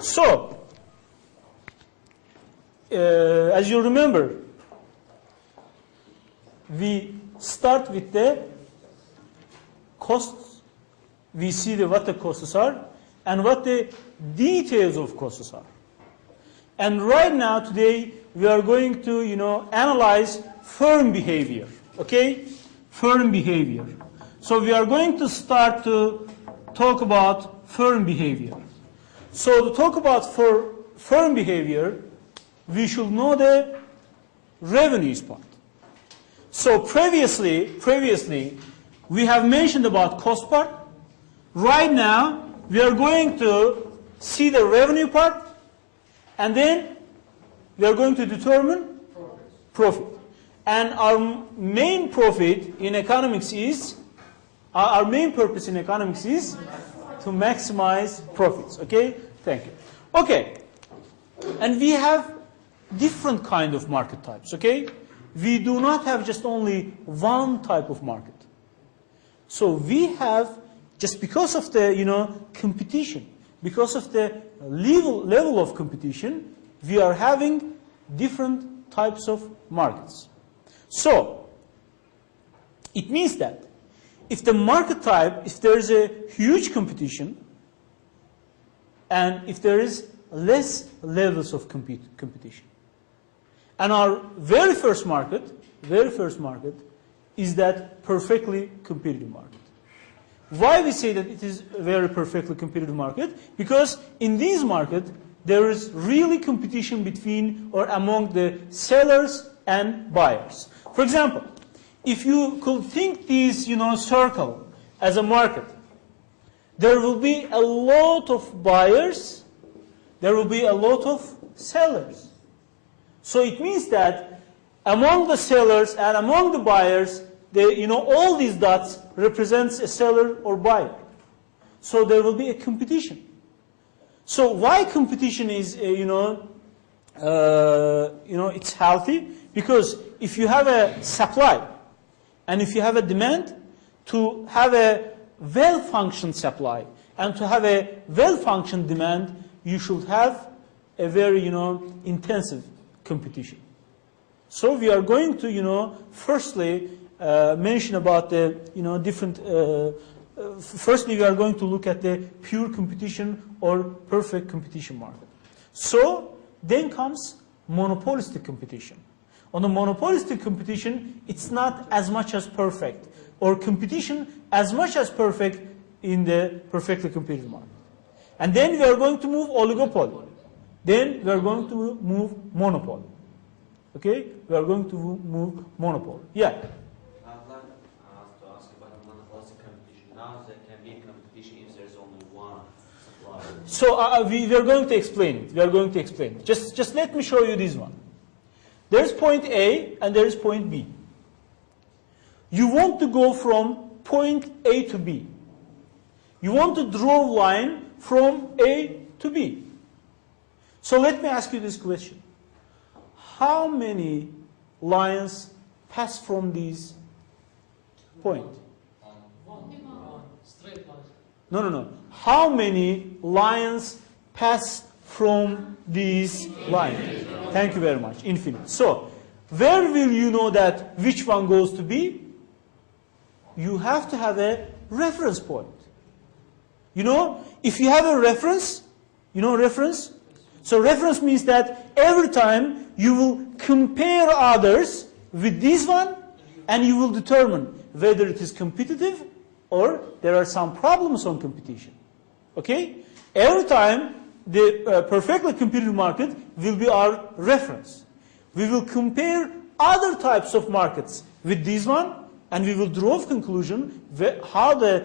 So, as you remember, we start with the costs. We see what the costs are and what the details of costs are. And right now, today, we are going to, analyze firm behavior. Okay, firm behavior. So we are going to start to talk about firm behavior. So to talk about firm behavior, we should know the revenues part. So previously, we have mentioned about cost part. Right now, we are going to see the revenue part, and then we are going to determine profit. And our main profit in economics is, our main purpose in economics is to maximize profits. Okay? Thank you. Okay. And we have different kind of market types. Okay? We do not have just only one type of market. So we have, just because of the competition, because of the level of competition, we are having different types of markets. So it means that if the market type, if there is a huge competition, and if there is less levels of competition, and our very first market is that perfectly competitive market. Why we say that it is a very perfectly competitive market? Because in this market, there is really competition between or among the sellers and buyers. For example, if you could think this, circle as a market, there will be a lot of buyers, there will be a lot of sellers. So it means that among the sellers and among the buyers, all these dots represents a seller or buyer. So there will be a competition. So why competition is, it's healthy? Because if you have a supply and if you have a demand, to have a well-functioned supply and to have a well-functioned demand, you should have a very, intensive competition. So we are going to, firstly, mention about the, different, firstly we are going to look at the pure competition or perfect competition market. So then comes monopolistic competition. On the monopolistic competition, it's not as much as perfect, or competition as much as perfect in the perfectly competitive market. And then we are going to move oligopoly. Then we are going to move monopoly. Okay? We are going to move monopoly. Yeah? I'd like to ask about monopolistic competition. Now there can be competition if there's only one supplier. So we are going to explain it. We are going to explain it. Just let me show you this one. There's point A and there is point B. You want to go from point A to B. You want to draw a line from A to B. So let me ask you this question. How many lines pass from this point? Straight line. No. How many lines pass from this line? Thank you very much. Infinite. So, where will you know that which one goes to B? You have to have a reference point. If you have a reference, reference? So reference means that every time you will compare others with this one, and you will determine whether it is competitive or there are some problems on competition. Okay? Every time the perfectly competitive market will be our reference. We will compare other types of markets with this one, and we will draw a conclusion how the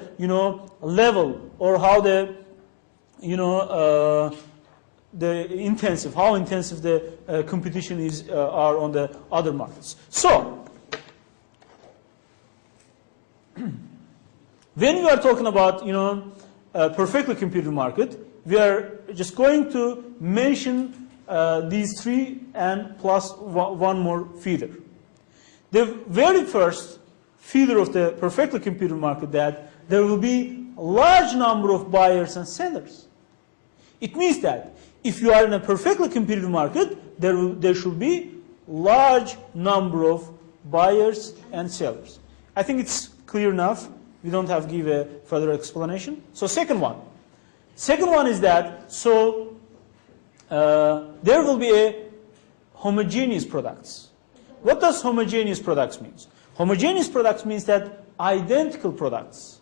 level or how the how intensive the competition is are on the other markets. So when we are talking about perfectly competitive market, we are just going to mention these three and plus one more feeder. The very first feeder of the perfectly competitive market, that there will be a large number of buyers and sellers. It means that if you are in a perfectly competitive market, there should be large number of buyers and sellers. I think it's clear enough. We don't have to give a further explanation. So second one. Second one is that, so there will be a homogeneous products. What does homogeneous products mean? Homogeneous products means that identical products.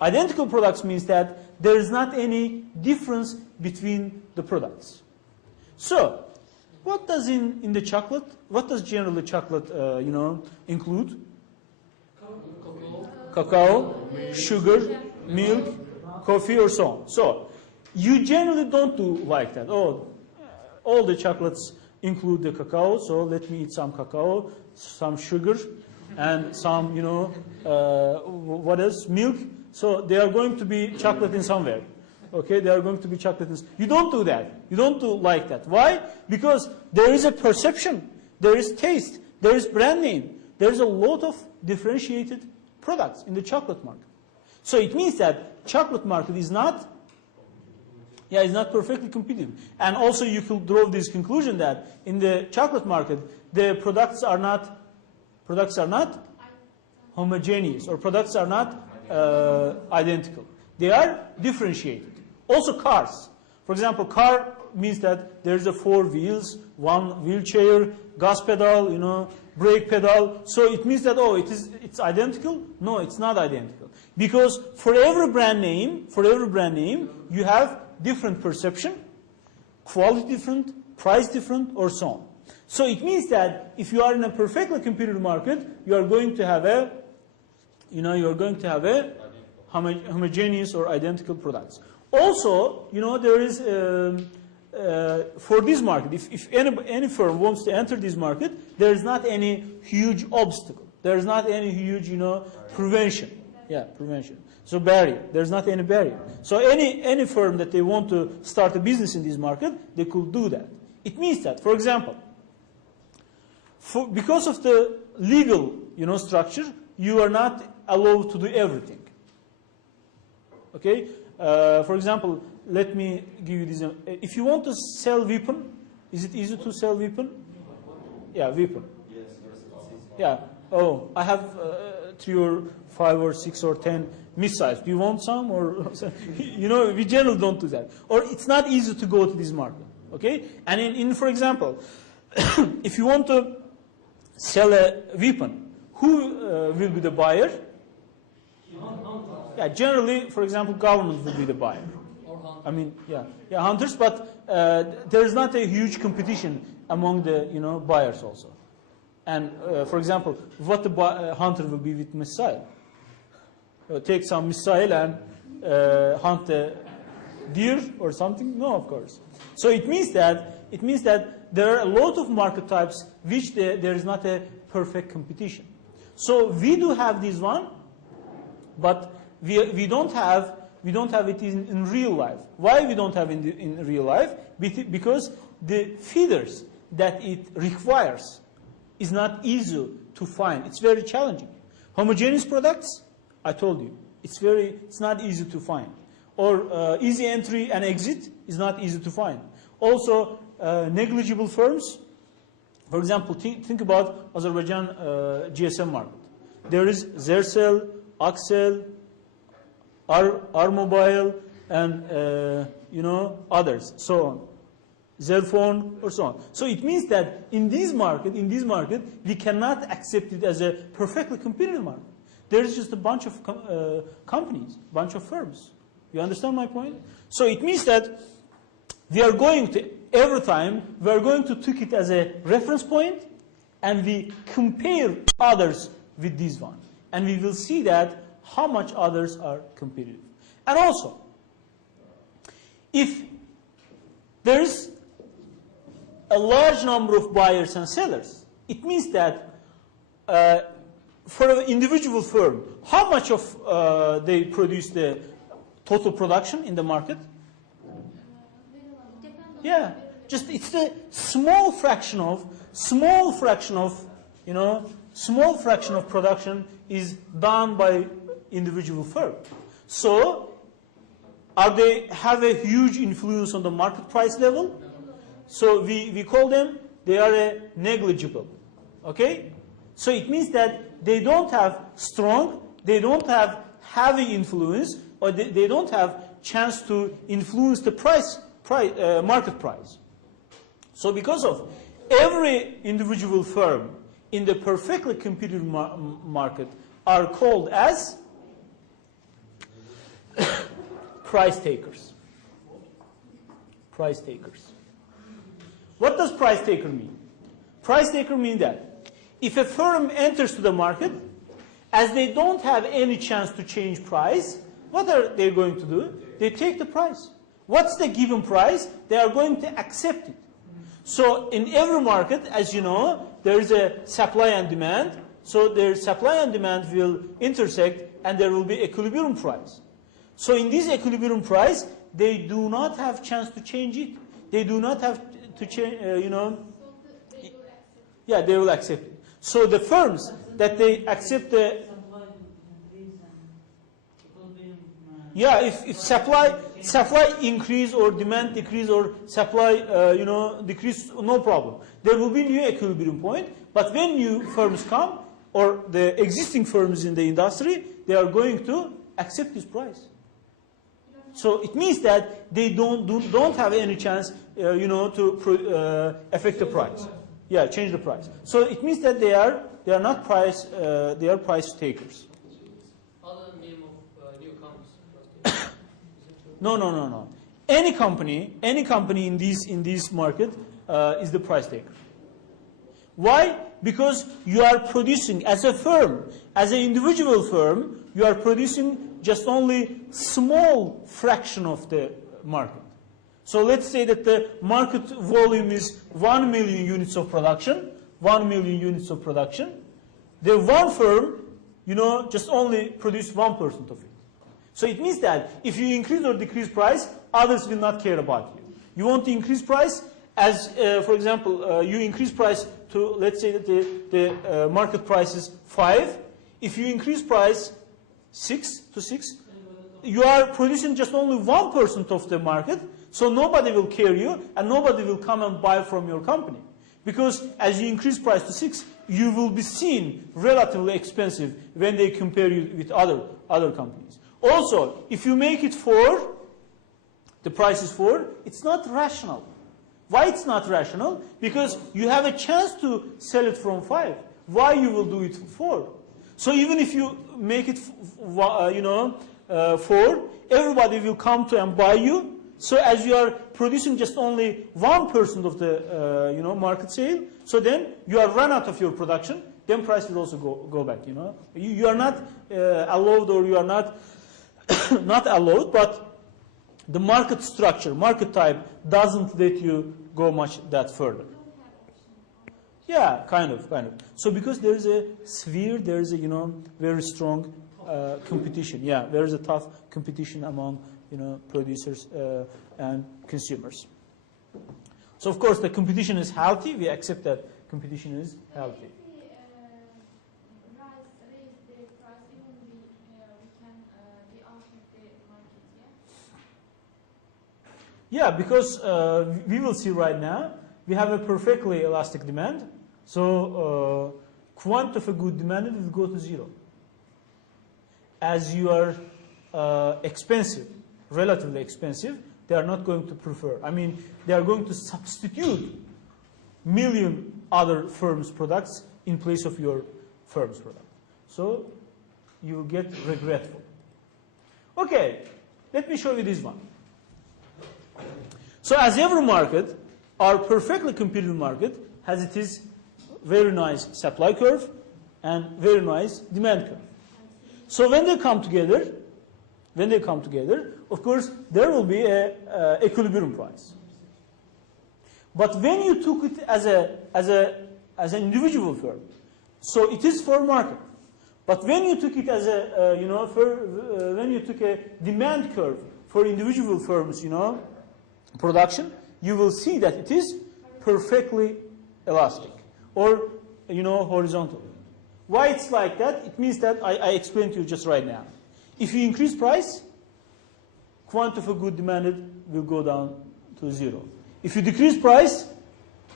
Identical products means that there is not any difference between the products. So, what does in the chocolate, what does generally chocolate, include? Cacao, sugar, milk, coffee, or so on. So, you generally don't do like that. Oh, all the chocolates include the cacao, so let me eat some cacao, some sugar, and some, what else? Milk. So they are going to be chocolate in somewhere. Okay, they are going to be chocolate in. You don't do that. You don't do like that. Why? Because there is a perception, there is taste, there is brand name, there is a lot of differentiated products in the chocolate market. So it means that chocolate market is not, it's not perfectly competitive. And also you could draw this conclusion that in the chocolate market, the products are not homogeneous, or products are not identical. They are differentiated. Also cars. For example, car means that there's a 4 wheels, 1 wheelchair, gas pedal, brake pedal. So it means that, it's identical? No, it's not identical. Because for every brand name, you have different perception, quality different, price different, or so on. So it means that if you are in a perfectly competitive market, you are going to have a, homogeneous or identical products. Also, there is for this market, if any firm wants to enter this market, there is not any huge obstacle. There is not any huge, prevention. Yeah, prevention. So barrier. There's not any barrier. So any firm that they want to start a business in this market, they could do that. It means that, for example, because of the legal, structure, you are not allowed to do everything. Okay? For example, let me give you this. If you want to sell weapon, is it easy to sell weapon? Yeah, weapon. Yes, it's easy. Yeah. Oh, I have 3 or 5 or 6 or 10 missiles. Do you want some? Or we generally don't do that. Or it's not easy to go to this market. Okay? And in for example, if you want to sell a weapon, who will be the buyer? Yeah, generally, for example, government will be the buyer. I mean, hunters, but there is not a huge competition among the buyers also. And for example, what the hunter will be with missile? Take some missile and hunt the deer or something? No, of course. So it means that there are a lot of market types which there is not a perfect competition. So we do have this one, but we don't have it in real life. Why we don't have it in real life? Because the feeders that it requires is not easy to find. It's very challenging. Homogeneous products, I told you, it's not easy to find. Or easy entry and exit is not easy to find. Also, negligible firms. For example, think about Azerbaijan GSM market. There is Zercel, Axel, R-Mobile, and others, so on. Zelphone, or so on. So it means that in this market, we cannot accept it as a perfectly competitive market. There is just a bunch of companies, bunch of firms. You understand my point? So it means that we are going to, every time, we are going to take it as a reference point, and we compare others with this one. And we will see that how much others are competitive. And also, if there is a large number of buyers and sellers, it means that for an individual firm, how much of they produce the total production in the market? Yeah, just it's the small fraction of production is done by individual firm. So are they have a huge influence on the market price level? So we call them, they are a negligible. Okay? So it means that they don't have strong, they don't have heavy influence, or they don't have chance to influence the market price. So because of every individual firm in the perfectly competitive market are called as price takers. Price takers. What does price taker mean? Price taker means that if a firm enters to the market, as they don't have any chance to change price, what are they going to do? They take the price. What's the given price? They are going to accept it. So in every market, as you know, there is a supply and demand. So their supply and demand will intersect and there will be equilibrium price. So in this equilibrium price, they do not have chance to change it. They do not have to change, yeah, they will accept it. So the firms that they accept the, yeah, if supply increase or demand decrease or supply decrease, no problem. There will be new equilibrium point. But when new firms come or the existing firms in the industry, they are going to accept this price. So it means that they don't have any chance, to affect the price. Yeah, change the price. So it means that they are not price, they are price takers. Other name of newcomers. No. Any company in this market is the price taker. Why? Because you are producing as a firm, as an individual firm, you are producing just only small fraction of the market. So let's say that the market volume is 1 million units of production, 1 million units of production. The one firm, just only produce 1% of it. So it means that if you increase or decrease price, others will not care about you. You want to increase price, as for example, you increase price to, let's say that the market price is 5. If you increase price 6 to 6, you are producing just only 1% of the market, so nobody will care you and nobody will come and buy from your company. Because as you increase price to 6, you will be seen relatively expensive when they compare you with other companies. Also, if you make it 4, the price is 4, it's not rational. Why it's not rational? Because you have a chance to sell it from 5. Why you will do it 4? So even if you make it 4, everybody will come to and buy you. So as you are producing just only 1% of the market sale, so then you are run out of your production, then price will also go back. You are not allowed, or you are not not allowed, but the market structure, market type doesn't let you go much that further. Yeah, kind of. So because there is a sphere, there is a very strong competition. Yeah, there is a tough competition among producers and consumers. So of course the competition is healthy. We accept that competition is healthy. Yeah, because we will see right now we have a perfectly elastic demand. So quantity of a good demanded will go to 0. As you are expensive, relatively expensive, they are not going to prefer. I mean, they are going to substitute million other firms' products in place of your firm's product. So you will get regretful. Okay, let me show you this one. So as every market, our perfectly competitive market has its very nice supply curve and very nice demand curve. So when they come together, of course, there will be a equilibrium price. But when you took it as an individual firm, so it is for market. But when you took it as when you took a demand curve for individual firms, production, you will see that it is perfectly elastic or horizontal. Why it's like that? It means that I explained to you just right now. If you increase price, quantity of a good demanded will go down to 0. If you decrease price,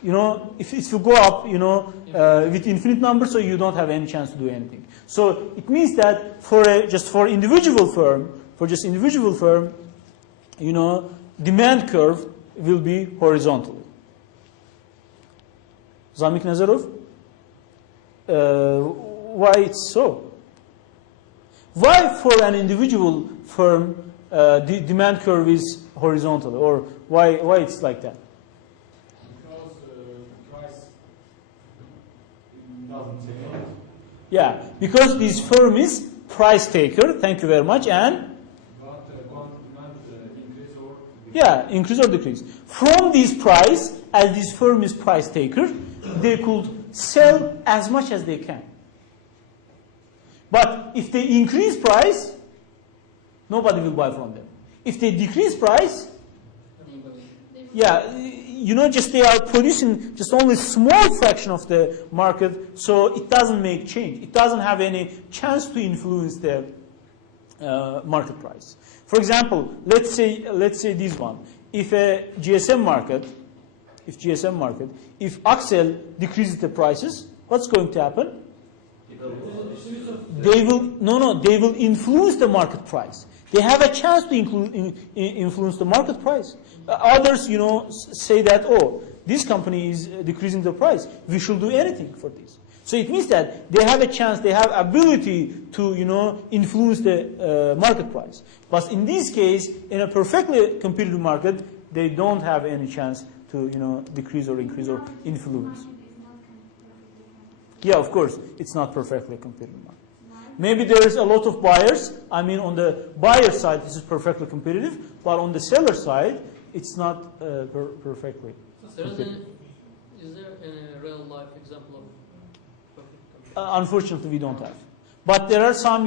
if you go up, with infinite numbers, so you don't have any chance to do anything. So it means that for individual firm, demand curve will be horizontally. Zamik Nazarov, why it's so? Why for an individual firm the demand curve is horizontal, or why it's like that? Because price doesn't take it. Yeah, because this firm is price taker. Thank you very much. And But demand increase or decrease. yeah, increase or decrease. From this price, as this firm is price taker, they could sell as much as they can. But if they increase price, nobody will buy from them. If they decrease price, yeah, just they are producing just only small fraction of the market, so it doesn't make change. It doesn't have any chance to influence the market price. For example, let's say this one. If a GSM market, if Axel decreases the prices, what's going to happen? They will influence the market price. They have a chance to influence the market price. Others, say that, oh, this company is decreasing the price. We should do anything for this. So it means that they have a chance, they have ability to, influence the market price. But in this case, in a perfectly competitive market, they don't have any chance to, decrease or increase or influence. Yeah, of course, it's not perfectly competitive market. Maybe there is a lot of buyers. I mean, on the buyer side, this is perfectly competitive, but on the seller side, it's not perfectly competitive. Is there a real life example of perfect competitive? Unfortunately, we don't have. But there are some,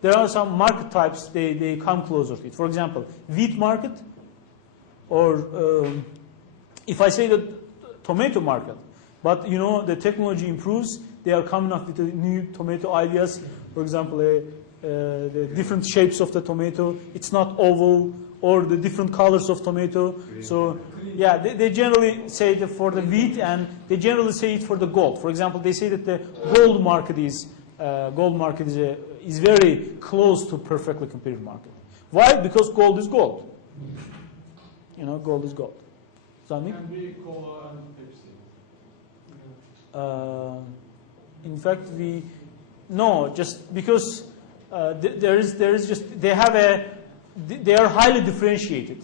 there are some market types, they come closer to it. For example, wheat market, or if I say the tomato market, but the technology improves, they are coming up with new tomato ideas. For example, the different shapes of the tomato. It's not oval, or the different colors of tomato. So yeah, they generally say it for the wheat, and they generally say it for the gold. For example, they say that the gold market is very close to perfectly competitive market. Why? Because gold is gold. Gold is gold. Sami? Can be cola and Pepsi. In fact, just because they are highly differentiated.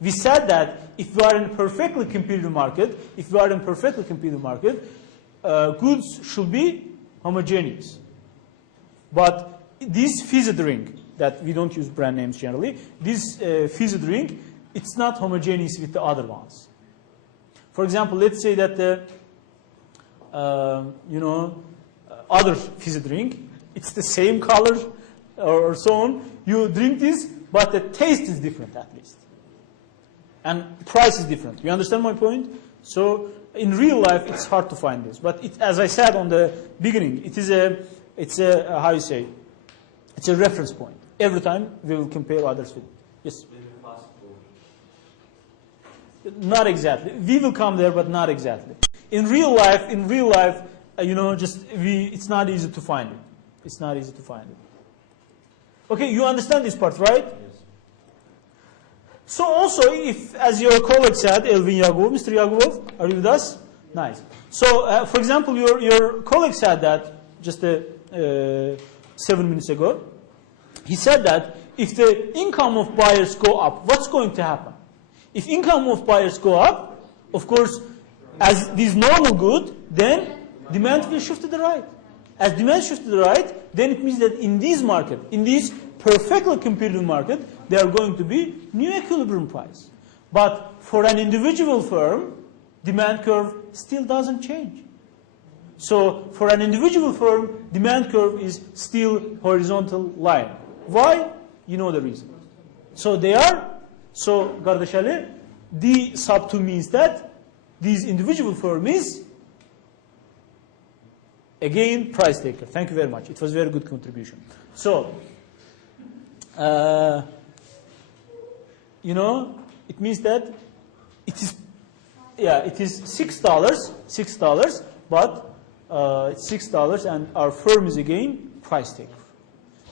We said that if we are in a perfectly competitive market, goods should be homogeneous. But this fizzy drink, that we don't use brand names generally, this fizzy drink, it's not homogeneous with the other ones. For example, let's say that the other fizzy drink, it's the same color or so on. You drink this, but the taste is different at least, and price is different. You understand my point? So in real life, it's hard to find this. But as I said on the beginning, it's a how you say? It's a reference point. Every time we will compare others with. Yes. Not exactly. We will come there, but not exactly. In real life, it's not easy to find it. It's not easy to find it. Okay, you understand this part, right? Yes. So also, if, as your colleague said, Elvin Yagov, Mr. Yagov, are you with us? Nice. So, for example, your colleague said that just 7 minutes ago. He said that if the income of buyers go up, what's going to happen? If income of buyers go up, of course, as this normal good, then demand will shift to the right. As demand shifts to the right, then it means that in this market, in this perfectly competitive market, there are going to be new equilibrium price. But for an individual firm, demand curve still doesn't change. So for an individual firm, demand curve is still horizontal line. Why? You know the reason. So Gardashali, D sub 2 means that this individual firm is, again, price taker. Thank you very much. It was a very good contribution. So, you know, it means that it is, yeah, it is $6, but it's $6, and our firm is again price taker.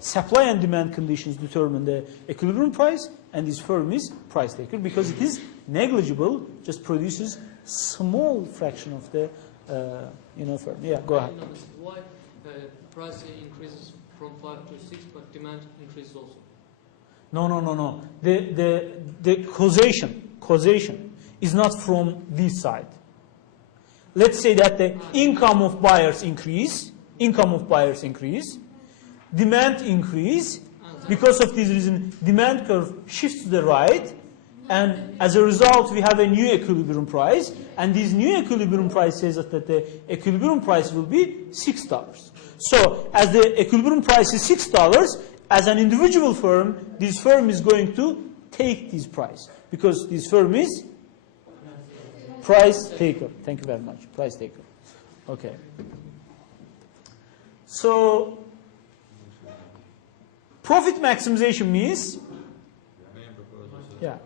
Supply and demand conditions determine the equilibrium price, and this firm is price taker because it is negligible, just produces small fraction of the you know, firm. Yeah, go ahead. Why price increases from 5 to 6, but demand increases also? No. The causation is not from this side. Let's say that the income of buyers increase, demand increase. Because of this reason, demand curve shifts to the right, and as a result, we have a new equilibrium price, and this new equilibrium price says that the equilibrium price will be $6. So, as the equilibrium price is $6, as an individual firm, this firm is going to take this price, because this firm is price taker. Thank you very much. Price taker. Okay. So, profit maximization means, yeah,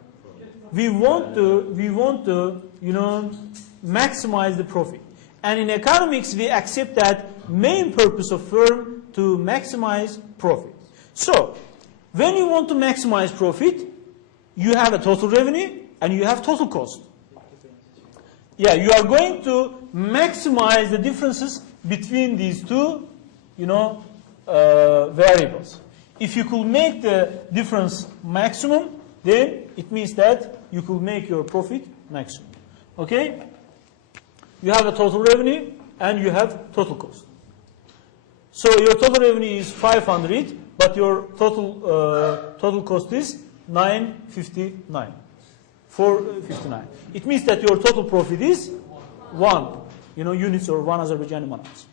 we want to, you know, maximize the profit. And in economics, we accept that main purpose of firm to maximize profit. So, when you want to maximize profit, you have a total revenue and you have total cost. Yeah, you are going to maximize the differences between these two, you know, variables. If you could make the difference maximum, then it means that you could make your profit maximum. Okay? You have a total revenue and you have total cost. So your total revenue is 500, but your total cost is 959. 459. It means that your total profit is 1, you know, units or 1 Azerbaijani manats.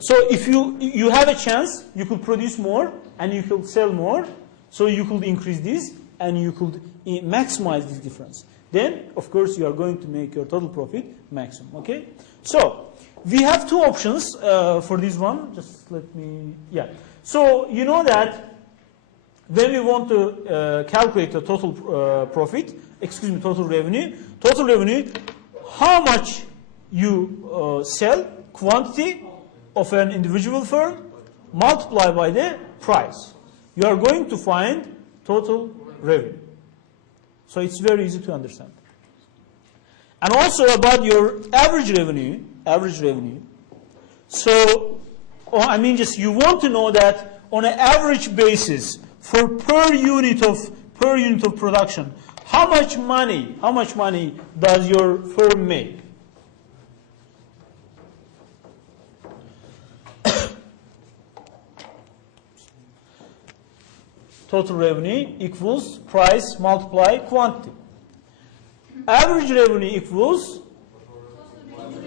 So if you have a chance, you could produce more and you could sell more, so you could increase this and you could maximize this difference. Then, of course, you are going to make your total profit maximum. Okay? So we have two options for this one. Just let me, yeah. So you know that when we want to calculate the total total revenue, how much you sell, quantity of an individual firm, multiply by the price. You are going to find total revenue. So it's very easy to understand. And also about your average revenue. So, I mean, just you want to know that on an average basis, for per unit of production, how much money does your firm make? Total revenue equals price multiply quantity. Average revenue equals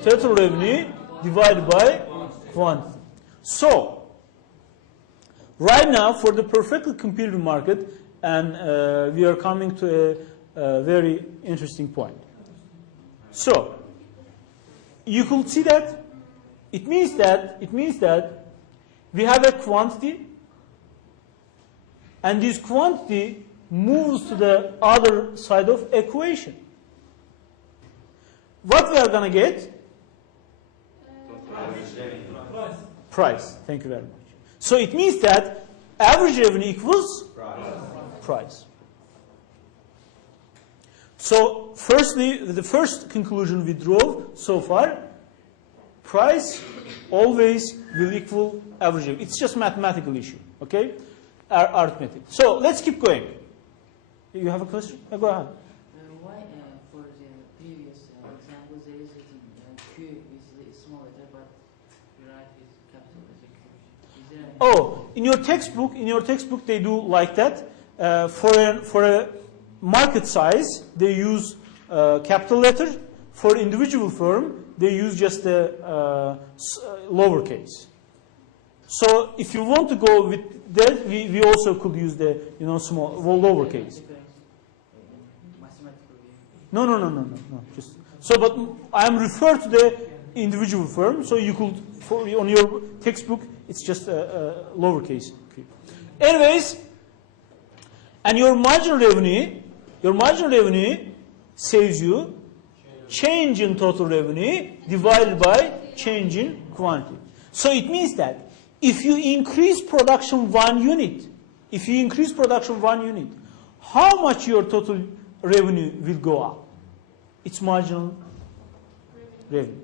total revenue divided by quantity. So, right now for the perfectly competitive market, and we are coming to a very interesting point. So, you could see that it means that we have a quantity, and this quantity moves to the other side of equation. What we are going to get? Price. Thank you very much. So it means that average revenue equals price. So firstly, the first conclusion we drove so far, price always will equal average revenue. It's just mathematical issue, okay? Arithmetic. So let's keep going. You have a question? Go ahead. Why for the previous examples there is Q is small letter, but right is capital letter? Is there any In your textbook they do like that. For a market size they use capital letter. For individual firm they use just a lowercase. So if you want to go with that, we also could use the small lowercase. No. Just so, but I am referred to the individual firm. So you could, on your textbook, it's just a lowercase. Anyways, And your marginal revenue saves you change in total revenue divided by change in quantity. So it means that if you increase production 1 unit, how much your total revenue will go up? It's marginal revenue.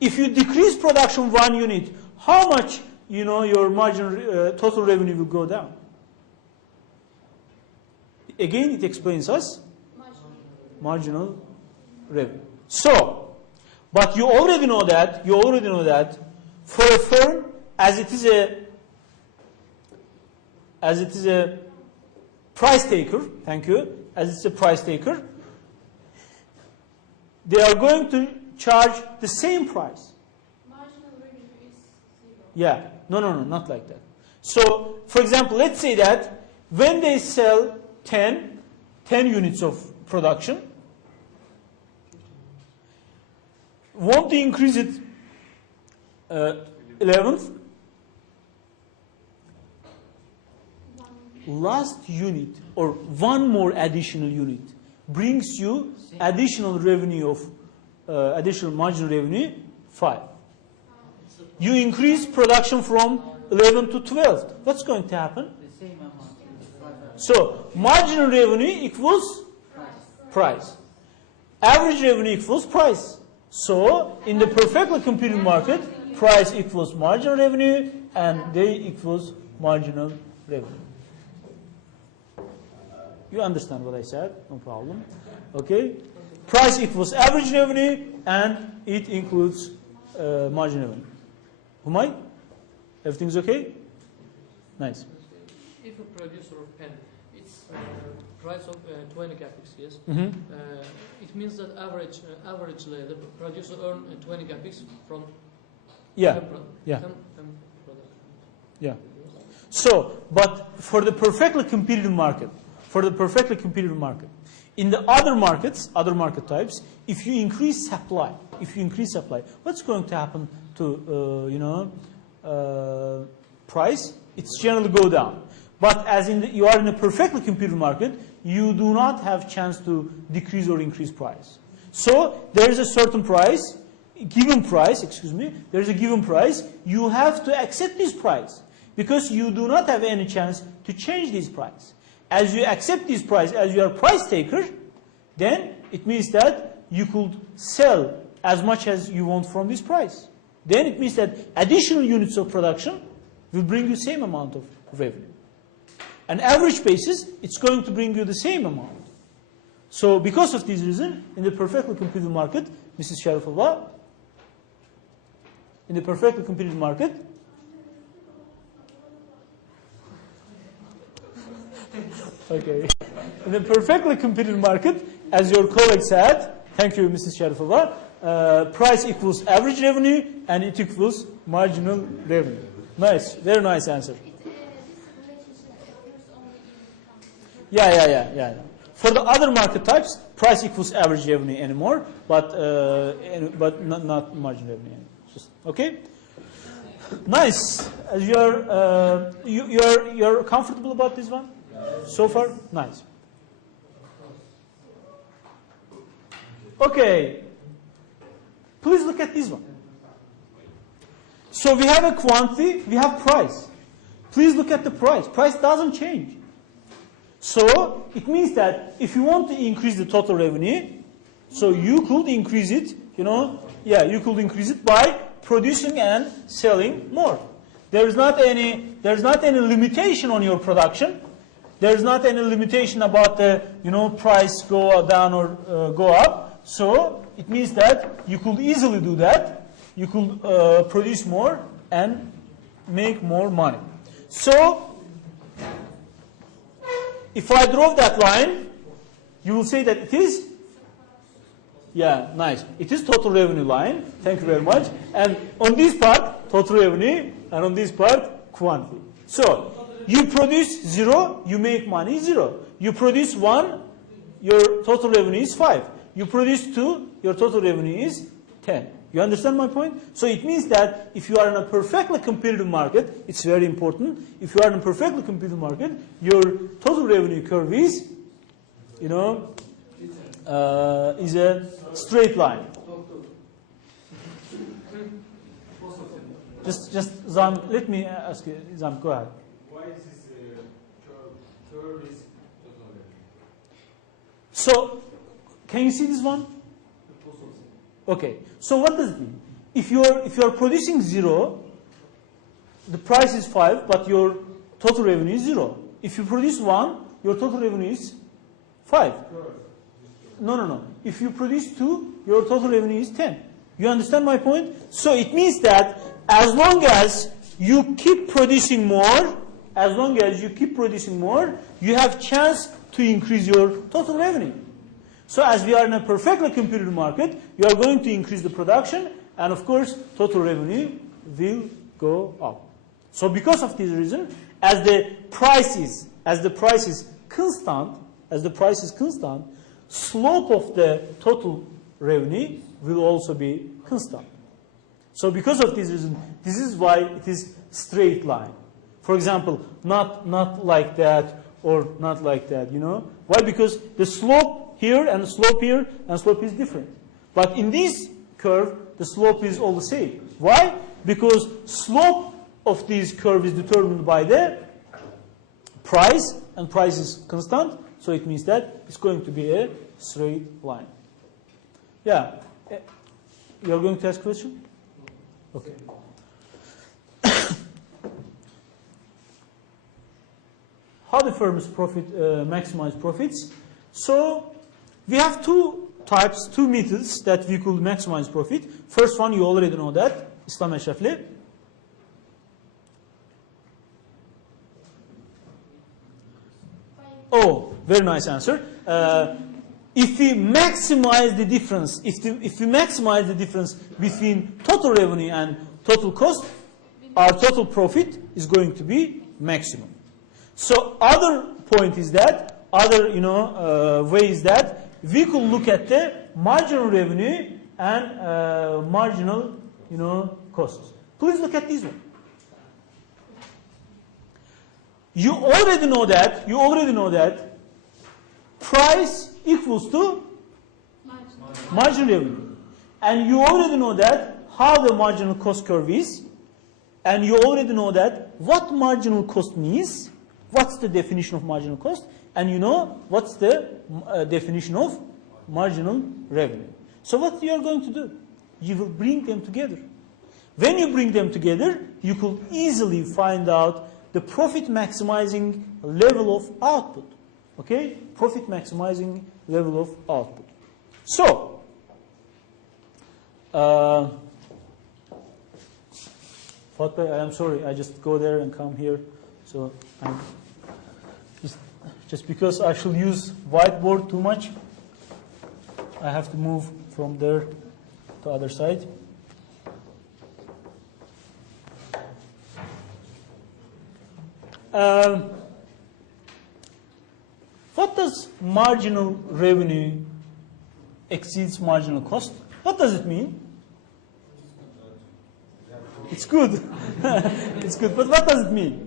If you decrease production 1 unit, how much your marginal total revenue will go down? Again, it explains us marginal revenue. So, but you already know that for a firm, as it is a price taker, as it's a price taker, they are going to charge the same price. Marginal revenue is zero. Yeah, no, not like that. So, for example, let's say that when they sell 10 units of production, want to increase it 11th, last unit or one more additional unit brings you additional revenue of additional marginal revenue 5. You increase production from 11 to 12. What's going to happen? The same amount. So marginal revenue equals price. Average revenue equals price. So in the perfectly computed market, price equals marginal revenue and they equals marginal revenue. You understand what I said? No problem. Okay? Price equals average revenue and it includes marginal revenue. Humay? Everything's okay? Nice. If a producer of pen, its price of 20 capex, yes, it means that averagely the producer earn 20 capex from 10 product. Yeah. So, but for the perfectly competitive market, in the other market types, if you increase supply, what's going to happen to price? It's generally go down. But as you are in a perfectly competitive market, you do not have chance to decrease or increase price. So there is a certain price, there is a given price. You have to accept this price because you do not have any chance to change this price. As you accept this price, as you are price taker, then it means that you could sell as much as you want from this price. Then it means that additional units of production will bring you same amount of revenue. An average basis, it's going to bring you the same amount. So because of this reason, in the perfectly competitive market, Mrs. Sharifullah, in the perfectly competitive market, okay, in the perfectly competitive market, as your colleague said, thank you, Mrs. Sharifullah, price equals average revenue and it equals marginal revenue. Nice, very nice answer. Yeah. For the other market types, price equals average revenue anymore, but not marginal revenue. Just, okay. Nice. As you're comfortable about this one so far. Nice. Okay. Please look at this one. So we have a quantity, we have price. Please look at the price. Price doesn't change. So it means that if you want to increase the total revenue, so you could increase it, you could increase it by producing and selling more. There's not any limitation on your production. There's not any limitation about the price go down or go up. So it means that you could easily do that. You could produce more and make more money. So if I draw that line, you will say that it is, yeah, nice. It is total revenue line. Thank you very much. And on this part, total revenue, and on this part, quantity. So you produce 0, you make money 0. You produce 1, your total revenue is 5. You produce 2, your total revenue is 10. You understand my point? So it means that if you are in a perfectly competitive market, it's very important. If you are in a perfectly competitive market, your total revenue curve is, you know, is a straight line. Just Zam, let me ask you, Zam, go ahead. Why is this curve is total revenue? So, can you see this one? Okay. So what does it mean? If you are producing 0, the price is 5, but your total revenue is 0. If you produce 1, your total revenue is 5. No. If you produce 2, your total revenue is 10. You understand my point? So it means that as long as you keep producing more, you have chance to increase your total revenue. So as we are in a perfectly competitive market, you are going to increase the production, and of course, total revenue will go up. So because of this reason, as the price is constant, slope of the total revenue will also be constant. So because of this reason, this is why it is straight line. For example, not like that or not like that, you know. Why? Because the slope here and the slope here and slope is different. But in this curve, the slope is all the same. Why? Because slope of this curve is determined by the price, and price is constant. So it means that it's going to be a straight line. Yeah. You're going to ask a question? Okay. How the firms maximize profits? So we have two methods that we could maximize profit. First one, you already know that, İslam Eşrefli. Oh, very nice answer. If we maximize the difference, if we maximize the difference between total revenue and total cost, our total profit is going to be maximum. So other point is that, way is that we could look at the marginal revenue and marginal, costs. Please look at this one. You already know that price equals to marginal revenue. And you already know that how the marginal cost curve is. And you already know that what marginal cost means. What's the definition of marginal cost? And you know what's the definition of marginal revenue. So what you are going to do? You will bring them together. When you bring them together, you could easily find out the profit maximizing level of output. Okay? Profit maximizing level of output. So, Fatbay, I am sorry, I just go there and come here. So, I'm just because I shall use whiteboard too much, I have to move from there to other side. What does marginal revenue exceeds marginal cost? What does it mean? It's good. It's good. But what does it mean?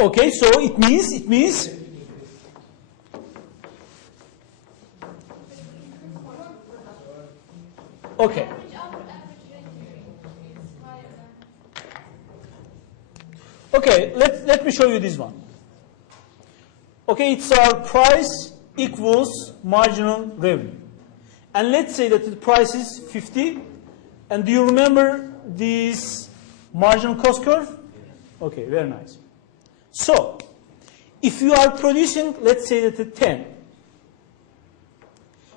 Okay, so it means okay. Okay, let me show you this one. Okay, it's our price equals marginal revenue. And let's say that the price is 50. And do you remember this marginal cost curve? Okay, very nice. So, if you are producing, let's say that at 10,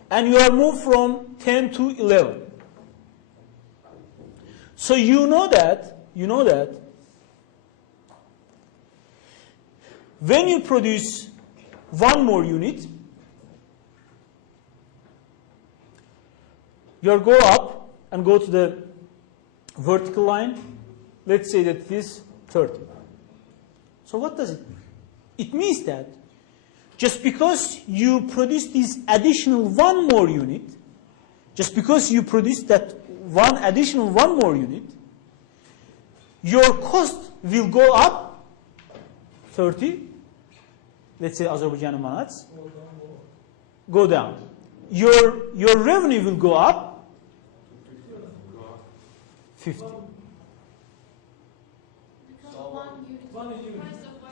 and you are moved from 10 to 11. So you know that when you produce one more unit, You go up and go to the vertical line. Let's say that it is 30. So what does it mean? It means that just because you produce this additional one more unit, just because you produce that one more unit, your cost will go up 30. Let's say Azerbaijani manats. Go down. Your revenue will go up 50. Because of 1 unit. One unit. Price of 1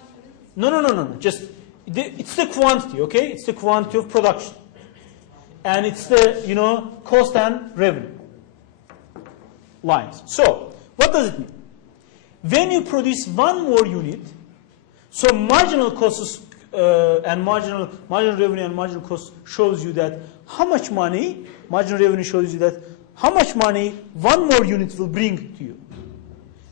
unit. No. Just it's the quantity, okay? It's the quantity of production, and it's the cost and revenue lines. So what does it mean? When you produce one more unit, so marginal costs and marginal revenue and marginal cost shows you that how much money, marginal revenue shows you that how much money one more unit will bring to you.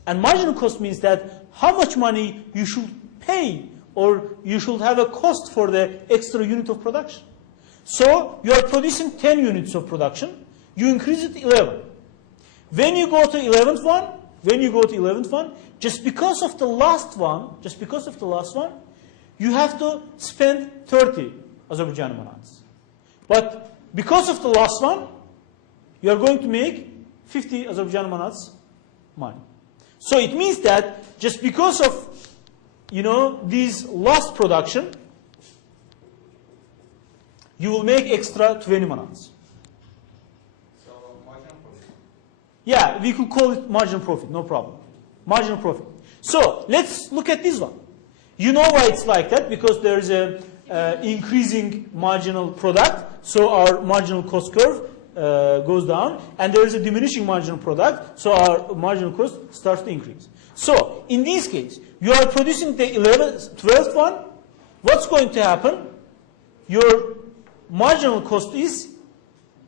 And marginal cost means that how much money you should pay or you should have a cost for the extra unit of production. So you are producing 10 units of production, you increase it 11. When you go to 11th one, just because of the last one, you have to spend 30 Azerbaijani manats. But because of the last one, you are going to make 50 Azerbaijani manats money. So it means that just because of this last production, you will make extra 20 manats. So marginal profit. Yeah, we could call it marginal profit, no problem. Marginal profit. So let's look at this one. You know why it's like that? Because there is a increasing marginal product, so our marginal cost curve goes down, and there is a diminishing marginal product, so our marginal cost starts to increase. So in this case, you are producing the 12th one. What's going to happen? Your marginal cost is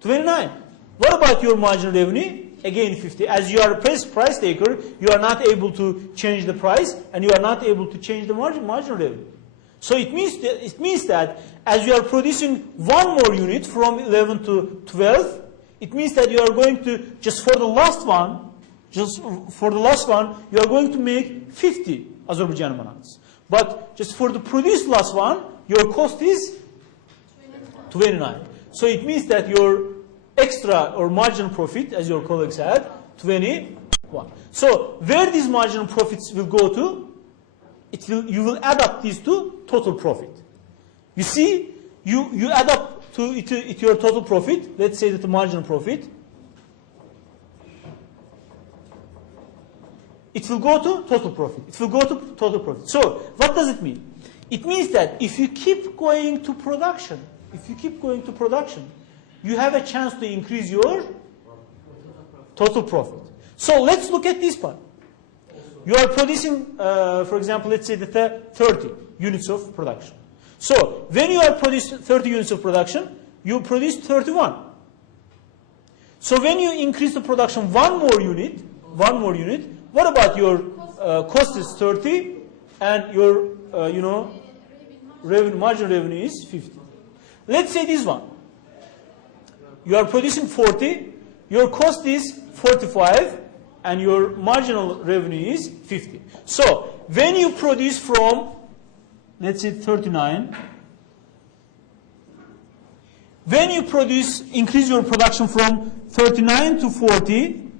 29. What about your marginal revenue? Again 50. As you are a price taker, you are not able to change the price, and you are not able to change the marginal revenue. So it means that as you are producing one more unit from 11 to 12, it means that you are going to, just for the last one, you are going to make 50 Azerbaijani manats. But just for the produced last one, your cost is 29. So it means that your extra or marginal profit, as your colleague said, 21. So where these marginal profits will go to, you will add up these to total profit. You see, you add up to your total profit. Let's say that the marginal profit, it will go to total profit. It will go to total profit. So what does it mean? It means that if you keep going to production, you have a chance to increase your total profit. So let's look at this part. You are producing, for example, let's say that 30 units of production. So when you are producing 30 units of production, you produce 31. So when you increase the production one more unit, what about your cost is 30 and your marginal revenue is 50. Let's say this one. You are producing 40, your cost is 45, and your marginal revenue is 50. So when you produce from, let's say 39, when you increase your production from 39 to 40,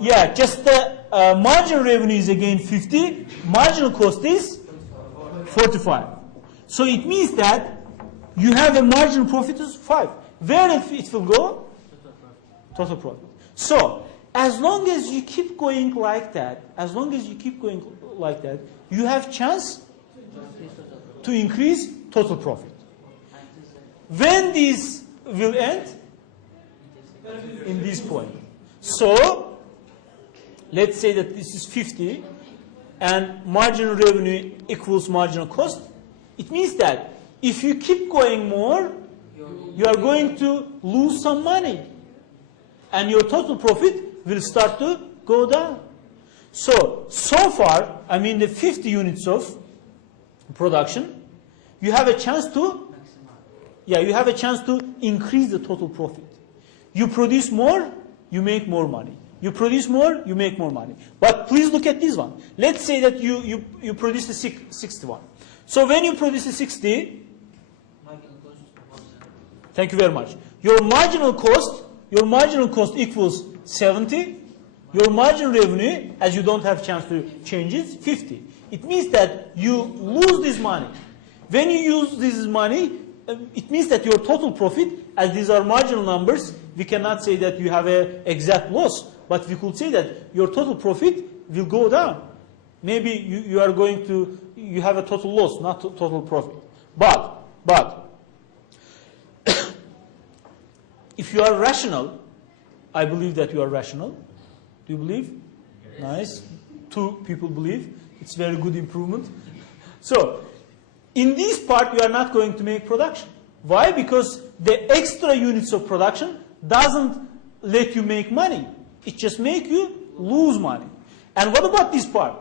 yeah, just the marginal revenue is again 50, marginal cost is 45. So it means that you have a marginal profit of 5. Where it will go? Total profit. So as long as you keep going like that, you have chance to increase total profit. When this will end? In this point. So let's say that this is 50 and marginal revenue equals marginal cost. It means that if you keep going more, you are going to lose some money. And your total profit will start to go down. So far, I mean the 50 units of production, you have a chance to yeah, you have a chance to increase the total profit. You produce more, you make more money. You produce more, you make more money. But please look at this one. Let's say that you produce the 61. So when you produce the 60, thank you very much. Your marginal cost equals 70. Your marginal revenue, as you don't have chance to change it, 50. It means that you lose this money. When you use this money, it means that your total profit, as these are marginal numbers, we cannot say that you have an exact loss, but we could say that your total profit will go down. Maybe you are going to, you have a total loss, not total profit. But if you are rational, I believe that you are rational. Do you believe? Yes. Nice. 2 people believe. It's very good improvement. So, in this part, you are not going to make production. Why? Because the extra units of production doesn't let you make money. It just makes you lose money. And what about this part?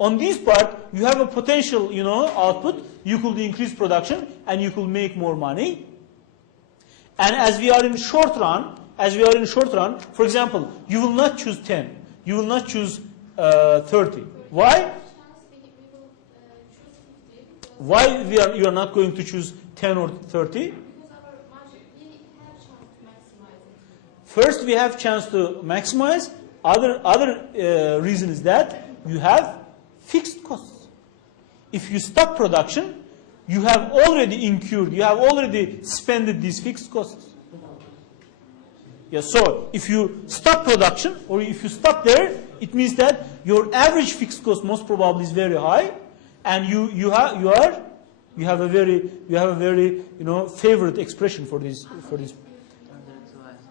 On this part, you have a potential, output. You could increase production and you could make more money. And as we are in short run, for example, you will not choose 10. You will not choose 30. Why? Why you are not going to choose 10 or 30? First, we have chance to maximize. Other reason is that you have fixed costs. If you stop production, you have already incurred, you have already spent these fixed costs. Yeah, so if you stop production or if you stop there, it means that your average fixed cost most probably is very high, and you have a very favorite expression for this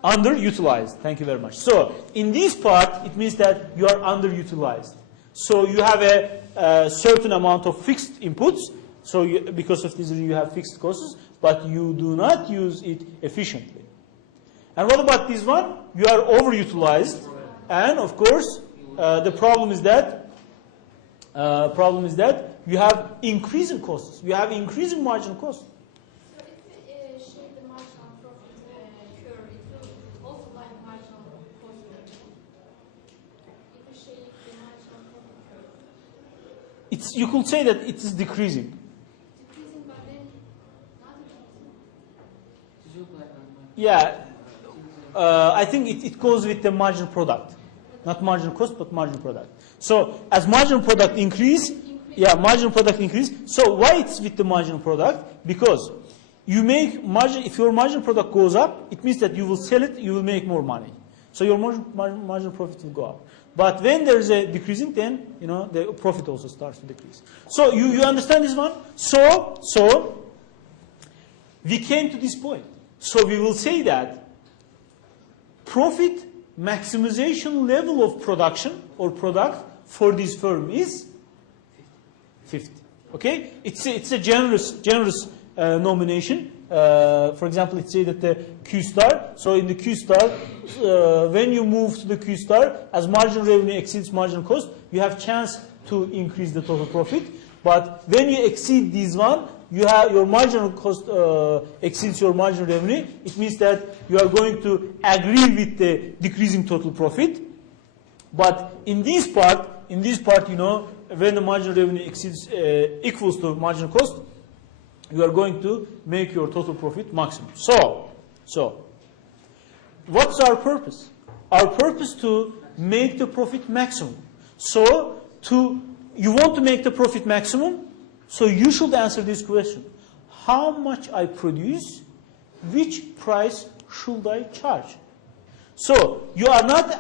underutilized. Thank you very much. So in this part, it means that you are underutilized. So you have a certain amount of fixed inputs. So because of this, you have fixed costs, but you do not use it efficiently. And what about this one? You are overutilized, and of course, the problem is that you have increasing costs. You have increasing marginal costs. So if we shape the marginal profit curve, it will also line marginal cost curve. If we shape the marginal profit curve, You could say that it is decreasing. decreasing, but then not increasing. Yeah, I think it goes with the marginal product, not marginal cost, but marginal product. So as marginal product increase, marginal product increase. So why it's with the marginal product? Because you make margin. If your marginal product goes up, it means that you will sell it, you will make more money. So your marginal profit will go up. But when there is a decreasing, then the profit also starts to decrease. So you understand this one? So we came to this point. So we will say that profit maximization level of production or product for this firm is 50. Okay, it's a generous nomination. For example, let's say that the Q star. So in the Q star, when you move to the Q star, as marginal revenue exceeds marginal cost, you have chance to increase the total profit. But when you exceed this one, you have your marginal cost exceeds your marginal revenue. It means that you are going to agree with the decreasing total profit. But in this part, when the marginal revenue exceeds equals to marginal cost, you are going to make your total profit maximum. So what's our purpose? Our purpose to make the profit maximum. So you want to make the profit maximum, so you should answer this question. How much I produce, which price should I charge? So you are not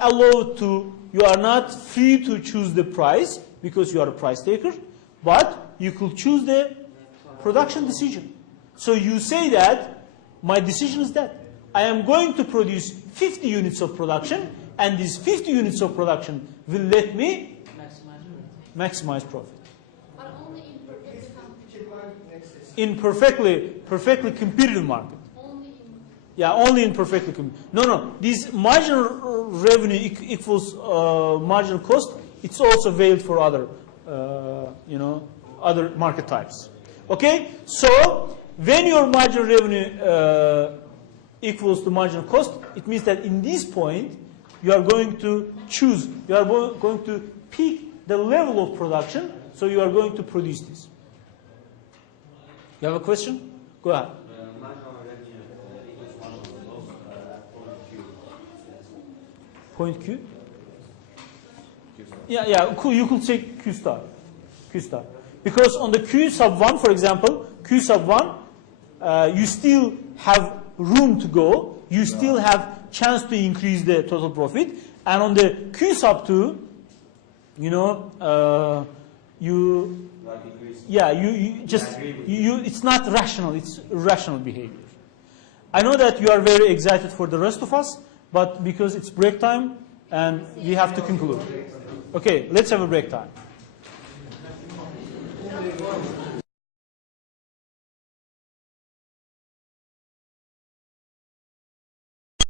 free to choose the price because you are a price taker, but you could choose the production decision. So you say that my decision is that I am going to produce 50 units of production, and these 50 units of production will let me maximize profit. But only in perfectly competitive. In perfectly competitive market. Only in perfectly competitive. No. This marginal revenue equals marginal cost. It's also valid for other market types. Okay, so when your marginal revenue equals to marginal cost, it means that in this point, you are going to choose, you are going to pick the level of production, so you are going to produce this. You have a question? Go ahead. Marginal revenue equals marginal loss point Q. Point Q? Yeah, you could say Q star. Q star. Because on the Q sub 1, for example, Q sub 1, you still have room to go. You still have chance to increase the total profit. And on the Q sub 2, you know, you it's not rational, it's irrational behavior. I know that you are very excited for the rest of us, but because it's break time and we have to conclude. Okay, let's have a break time.